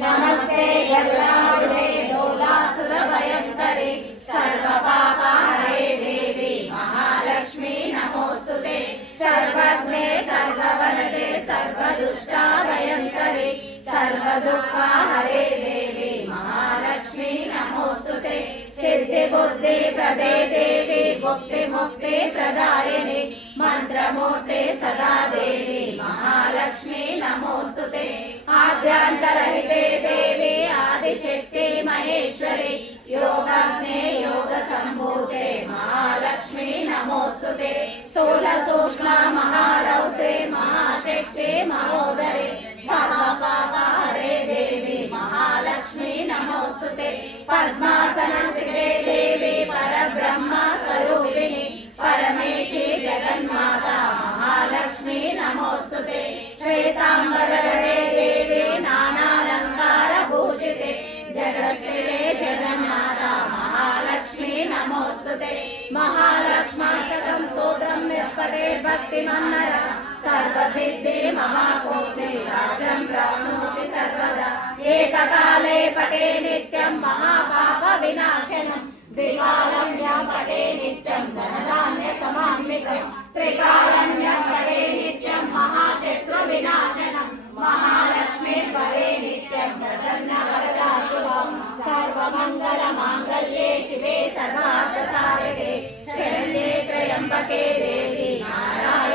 नमस्ते गरुडारूढे लोलासुरभयङ्करे सर्वपापहरे देवी महालक्ष्मी नमोस्तुते सर्वज्ञे सर्ववरदे सर्वदुष्टाभयङ्करे सर्वदुःखहरे देवी महालक्ष्मी नमोस्तुते सिद्धिबुद्धि प्रदे देवी मुक्ति प्रदायिने मंत्रमूर्ते सदा देवी महालक्ष्मी नमोस्तुते आद्यांतरहिते देवी आदिशक्ति महेश्वरी योगाग्ने योग संभूते महालक्ष्मी नमोस्तुते स्थूल सूक्ष्म महारौद्रे महाशक्ति महोदरे सर्वपापहरे देवी महालक्ष्मी नमोस्तुते पद्मासन स्थिते देवी परब्रह्म स्वरूपिणी परमेशी जगन्माता महालक्ष्मी नमोस्तुते श्वेतांबरधरे देवी नानालंकार भूषिते जगत्स्थिते जगन्माता महालक्ष्मी नमोस्तुते महालक्ष्माष्टकं स्तोत्रं निर्पठे भक्तिमन्नर सर्वसिद्धि महाभूते राज्यं प्राप्नोति सर्वदा एककाले पठे नित्यं महापाप विनाशनं द्विकालं यं पठे नित्यं धनधान्य समान्वितं त्रिकालं यं पठे नित्यं महाशत्रु विनाशनं महालक्ष्मी भवे नित्यं प्रसन्न वरदा शुभं सर्वमंगल मांगल्ये शिवे सर्वार्थ साधके शरण्ये त्र्यंबके देवी नारायणे